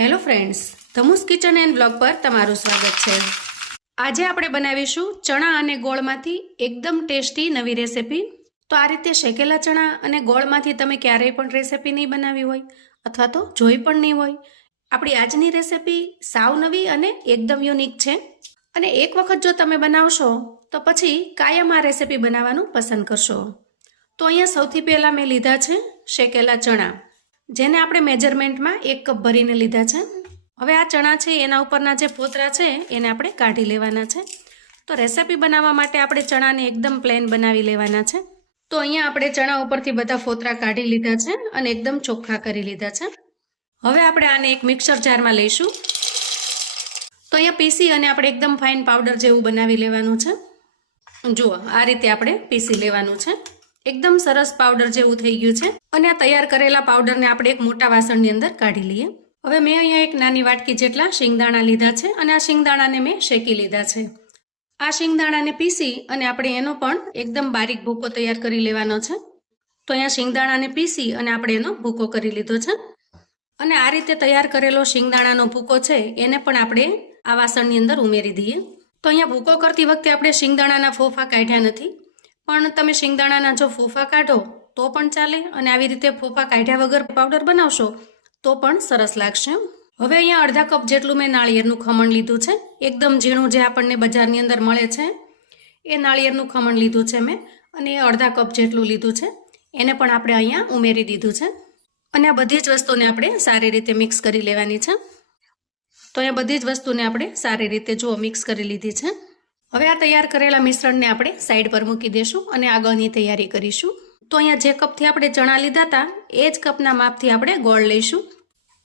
Hello friends, ધમુસ kitchen and blog પર તમારું સ્વાગત છે। આજે આપણે બનાવીશું ચણા અને ગોળમાંથી એકદમ ટેસ્ટી નવી રેસિપી। તો આ રીતે શેકેલા ચણા અને ગોળમાંથી તમે ક્યારેય પણ રેસિપી નહીં બનાવી હોય અથવા તો જોઈ પણ નહીં હોય। આપણી આજની રેસિપી સાવ નવી અને એકદમ યુનિક છે અને એક વખત જો તમે બનાવશો તો પછી કાયમ આ રેસિપી બનાવવાનું પસંદ કરશો। તો અહીંયા સૌથી પહેલાં મેં લીધા છે શેકેલા ચણા, જેને આપણે મેજરમેન્ટમાં 1 કપ ભરીને લીધા છે। હવે આ ચણા છે એના ઉપરના જે ફોતરા છે એને આપણે કાઢી લેવાના છે। તો રેસિપી બનાવવા માટે આપણે ચણાને એકદમ પ્લેન બનાવી લેવાના છે। તો અહીંયા આપણે ચણા ઉપરથી બધા ફોતરા કાઢી લીધા છે અને એકદમ ચોખ્ખા કરી લીધા છે। હવે આપણે આને એક મિક્સર જારમાં લઈશું। તો અહીંયા પીસી અને આપણે એકદમ ફાઇન પાવડર જેવું બનાવી લેવાનું છે। જુઓ, આ રીતે આપણે પીસી લેવાનું છે। એકદમ સરસ પાવડર જેવું થઈ ગયું છે અને આ તૈયાર કરેલા પાવડરને આપણે એક મોટા વાસણની અંદર કાઢી લઈએ। હવે મેં અહીંયા એક નાની વાટકી જેટલા શિંગદાણા લીધા છે અને આ શિંગદાણાને મેં શેકી લીધા છે। આ શિંગદાણાને પીસી અને આપણે એનો પણ એકદમ બારીક ભૂકો તૈયાર કરી લેવાનો છે। તો અહીંયા શિંગદાણાને પીસી અને આપણે એનો ભૂકો કરી લીધો છે અને આ રીતે તૈયાર કરેલો શિંગદાણાનો ભૂકો છે એને પણ આપણે આ વાસણની અંદર ઉમેરી દઈએ। તો અહીંયા ભૂકો કરતી વખતે આપણે શિંગદાણાના ફોફા કાઢ્યા નથી, પણ તમે શિંગદાણાના જો ફોફા કાઢો તો પણ ચાલે અને આવી રીતે ફોફા કાઢ્યા વગર પાવડર બનાવશો તો પણ સરસ લાગશે। હવે અહીંયા અડધા કપ જેટલું મેં નાળિયેરનું ખમણ લીધું છે। એકદમ ઝીણું જે આપણને બજારની અંદર મળે છે એ નાળિયેરનું ખમણ લીધું છે મેં અને એ અડધા કપ જેટલું લીધું છે, એને પણ આપણે અહીંયા ઉમેરી દીધું છે અને આ બધી જ વસ્તુને આપણે સારી રીતે મિક્સ કરી લેવાની છે। તો અહીંયા બધી જ વસ્તુને આપણે સારી રીતે જો મિક્સ કરી લીધી છે। હવે આ તૈયાર કરેલા મિશ્રણને આપણે સાઈડ પર મૂકી દઈશું અને આગળની તૈયારી કરીશું। તો અહીંયા જે કપથી આપણે ચણા લીધા હતા એ જ કપના માપથી આપણે ગોળ લઈશું।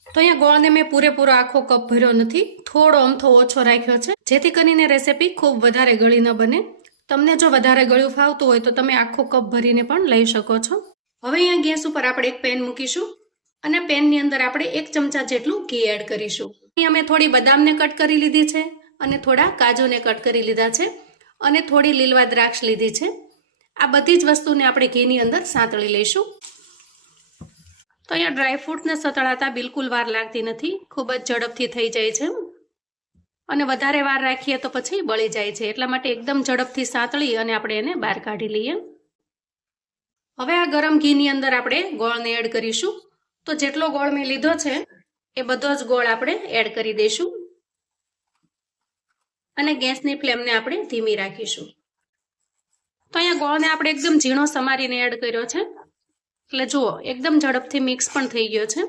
તો અહીંયા ગોળને મેં પૂરેપૂરો આખો કપ ભર્યો નથી, થોડો અમથો ઓછો રાખ્યો છે, જેથી કરીને રેસિપી ખૂબ વધારે ગળી ન બને। તમને જો વધારે ગળ્યું ફાવતું હોય તો તમે આખો કપ ભરીને પણ લઈ શકો છો। હવે અહીંયા ગેસ ઉપર આપણે એક પેન મૂકીશું અને પેનની અંદર આપણે 1 ચમચા જેટલું ઘી એડ કરીશું। અહીંયા મેં થોડી બદામને કટ કરી લીધી છે અને થોડા કાજુને કટ કરી લીધા છે અને થોડી લીલવા દ્રાક્ષ લીધી છે। આ બધી જ વસ્તુને આપણે ઘીની અંદર સાંતળી લઈશું। તો અહીંયા ડ્રાયફ્રૂટને સતળાતા બિલકુલ વાર લાગતી નથી, ખૂબ જ ઝડપથી થઈ જાય છે અને વધારે વાર રાખીએ તો પછી બળી જાય છે, એટલા માટે એકદમ ઝડપથી સાંતળી અને આપણે એને બહાર કાઢી લઈએ। હવે આ ગરમ ઘીની અંદર આપણે ગોળને એડ કરીશું। તો જેટલો ગોળ મેં લીધો છે એ બધો જ ગોળ આપણે એડ કરી દઈશું અને ગેસની ફ્લેમને આપણે ધીમી રાખીશું। તો અહીંયા ગોળને આપણે એકદમ ઝીણો સમારીને એડ કર્યો છે, એટલે જુઓ એકદમ ઝડપથી મિક્સ પણ થઈ ગયો છે।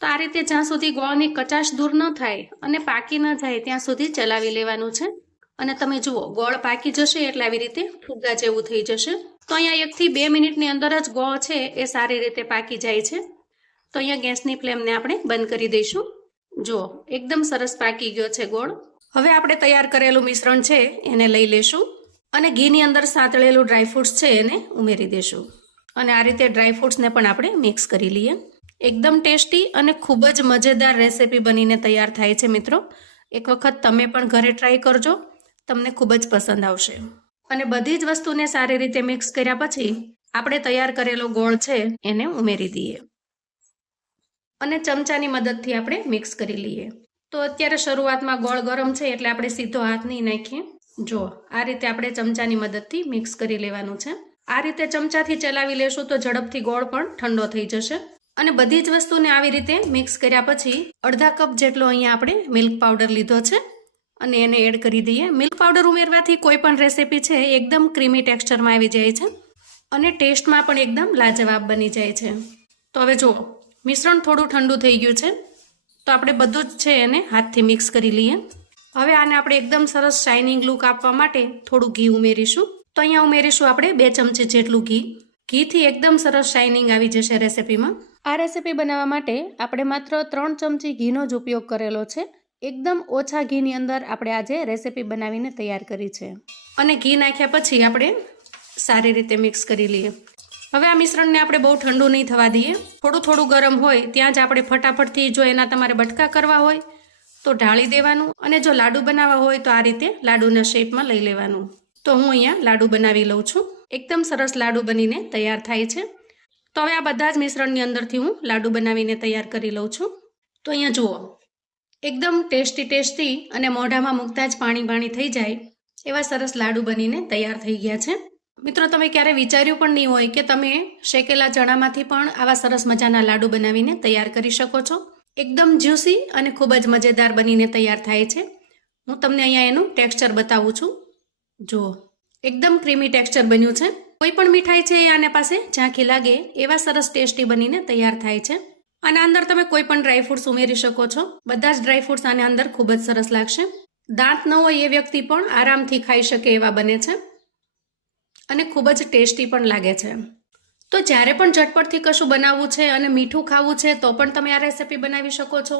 તો આ રીતે જ્યાં સુધી ગોળની કચાશ દૂર ન થાય અને પાકી ન જાય ત્યાં સુધી ચલાવી લેવાનું છે અને તમે જુઓ ગોળ પાકી જશે એટલે આવી રીતે ફુગ્ગા જેવું થઈ જશે। તો અહીંયા 1 થી 2 મિનિટની અંદર જ ગોળ છે એ સારી રીતે પાકી જાય છે। તો અહીંયા ગેસની ફ્લેમને આપણે બંધ કરી દઈશું। જુઓ એકદમ સરસ પાકી ગયો છે ગોળ। હવે આપણે તૈયાર કરેલું મિશ્રણ છે એને લઈ લેશું અને ઘીની અંદર સાંતળેલું ડ્રાયફ્રૂટ્સ છે એને ઉમેરી દેશું અને આ રીતે ડ્રાયફ્રૂટ્સને પણ આપણે મિક્સ કરી લઈએ। એકદમ ટેસ્ટી અને ખૂબ જ મજેદાર રેસિપી બનીને તૈયાર થાય છે મિત્રો। એક વખત તમે પણ ઘરે ટ્રાય કરજો, તમને ખૂબ જ પસંદ આવશે। અને બધી જ વસ્તુને સારી રીતે મિક્સ કર્યા પછી આપણે તૈયાર કરેલો ગોળ છે એને ઉમેરી દઈએ અને ચમચાની મદદથી આપણે મિક્સ કરી લઈએ। તો અત્યારે શરૂઆતમાં ગોળ ગરમ છે એટલે આપણે સીધો હાથ નહીં નાખીએ। જો આ રીતે આપણે ચમચાની મદદથી મિક્સ કરી લેવાનું છે। આ રીતે ચમચાથી ચલાવી લેશું તો ઝડપથી ગોળ પણ ઠંડો થઈ જશે અને બધી જ વસ્તુને આવી રીતે મિક્સ કર્યા પછી અડધા કપ જેટલો અહીંયા આપણે મિલ્ક પાવડર લીધો છે અને એને એડ કરી દઈએ। મિલ્ક પાવડર ઉમેરવાથી કોઈ પણ રેસિપી છે એકદમ ક્રીમી ટેક્સચરમાં આવી જાય છે અને ટેસ્ટમાં પણ એકદમ લાજવાબ બની જાય છે। તો હવે જુઓ મિશ્રણ થોડું ઠંડુ થઈ ગયું છે, તો આપણે બધું જ છે એને હાથથી મિક્સ કરી લઈએ। હવે આને આપણે એકદમ સરસ શાઇનિંગ લુક આપવા માટે થોડું ઘી ઉમેરીશું। તો અહીંયા ઉમેરીશું આપણે 2 ચમચી જેટલું ઘી। ઘીથી એકદમ સરસ શાઇનિંગ આવી જશે રેસિપીમાં। આ રેસિપી બનાવવા માટે આપણે માત્ર 3 ચમચી ઘીનો જ ઉપયોગ કરેલો છે। એકદમ ઓછા ઘીની અંદર આપણે આજે રેસિપી બનાવીને તૈયાર કરી છે અને ઘી નાખ્યા પછી આપણે સારી રીતે મિક્સ કરી લઈએ। હવે આ મિશ્રણને આપણે બહુ ઠંડુ નહીં થવા દઈએ, થોડું થોડું ગરમ હોય ત્યાં જ આપણે ફટાફટથી જો એના તમારે બટકા કરવા હોય તો ઢાળી દેવાનું અને જો લાડુ બનાવવા હોય તો આ રીતે લાડુના શેપમાં લઈ લેવાનું। તો હું અહીંયા લાડુ બનાવી લઉં છું। એકદમ સરસ લાડુ બનીને તૈયાર થાય છે। તો હવે આ બધા જ મિશ્રણની અંદરથી હું લાડુ બનાવીને તૈયાર કરી લઉં છું। તો અહીંયા જુઓ એકદમ ટેસ્ટી અને મોઢામાં મૂકતા જ પાણી થઈ જાય એવા સરસ લાડુ બનીને તૈયાર થઈ ગયા છે. મિત્રો, તમે ક્યારે વિચાર્યું પણ નહીં હોય કે તમે શેકેલા ચણામાંથી પણ આવા સરસ મજાના લાડુ બનાવીને તૈયાર કરી શકો છો. એકદમ જ્યુસી અને ખૂબ જ મજેદાર બનીને તૈયાર થાય છે. હું તમને અહીંયા એનું ટેક્સચર બતાવું છું. જુઓ, એકદમ ક્રીમી ટેક્સચર બન્યું છે. કોઈ પણ મીઠાઈ છે એ આને પાસે ઝાંખી લાગે એવા સરસ ટેસ્ટી બનીને તૈયાર થાય છે. અને અંદર તમે કોઈ પણ ડ્રાયફ્રૂટ્સ ઉમેરી શકો છો. બધા જ ડ્રાયફ્રૂટ્સ આને અંદર ખૂબ જ સરસ લાગશે. દાંત ન હોય એ વ્યક્તિ પણ આરામથી ખાઈ શકે એવા બને છે અને ખૂબ જ ટેસ્ટી પણ લાગે છે. તો જ્યારે પણ ઝટપટથી કશું બનાવવું છે અને મીઠું ખાવું છે તો પણ તમે આ રેસીપી બનાવી શકો છો.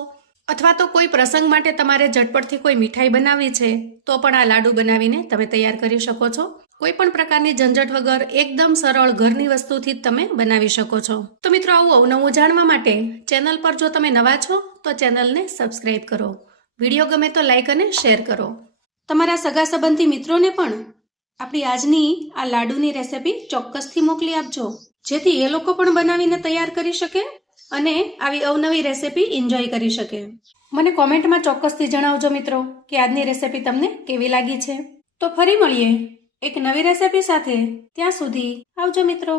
અથવા તો કોઈ પ્રસંગ માટે તમારે ઝટપટથી કોઈ મીઠાઈ બનાવવી છે તો પણ આ લાડુ બનાવીને તમે તૈયાર કરી શકો છો. કોઈ પણ પ્રકારની ઝંઝટ વગર એકદમ સરળ ઘરની વસ્તુથી જ તમે બનાવી શકો છો. તો મિત્રો, આવું અવનવું જાણવા માટે ચેનલ પર જો તમે નવા છો તો ચેનલને સબસ્ક્રાઇબ કરો. વિડીયો ગમે તો લાઈક અને શેર કરો. તમારા સગા સંબંધી મિત્રોને પણ આપણી આજની આ લાડુની રેસીપી ચોક્કસથી મોકલી આપજો, જેથી એ લોકો પણ બનાવીને તૈયાર કરી શકે અને આવી અવનવી રેસીપી એન્જોય કરી શકે. મને કોમેન્ટમાં ચોક્કસથી જણાવજો મિત્રો કે આજની રેસીપી તમને કેવી લાગી છે. તો ફરી મળીએ એક નવી રેસીપી સાથે. ત્યાં સુધી આવજો મિત્રો.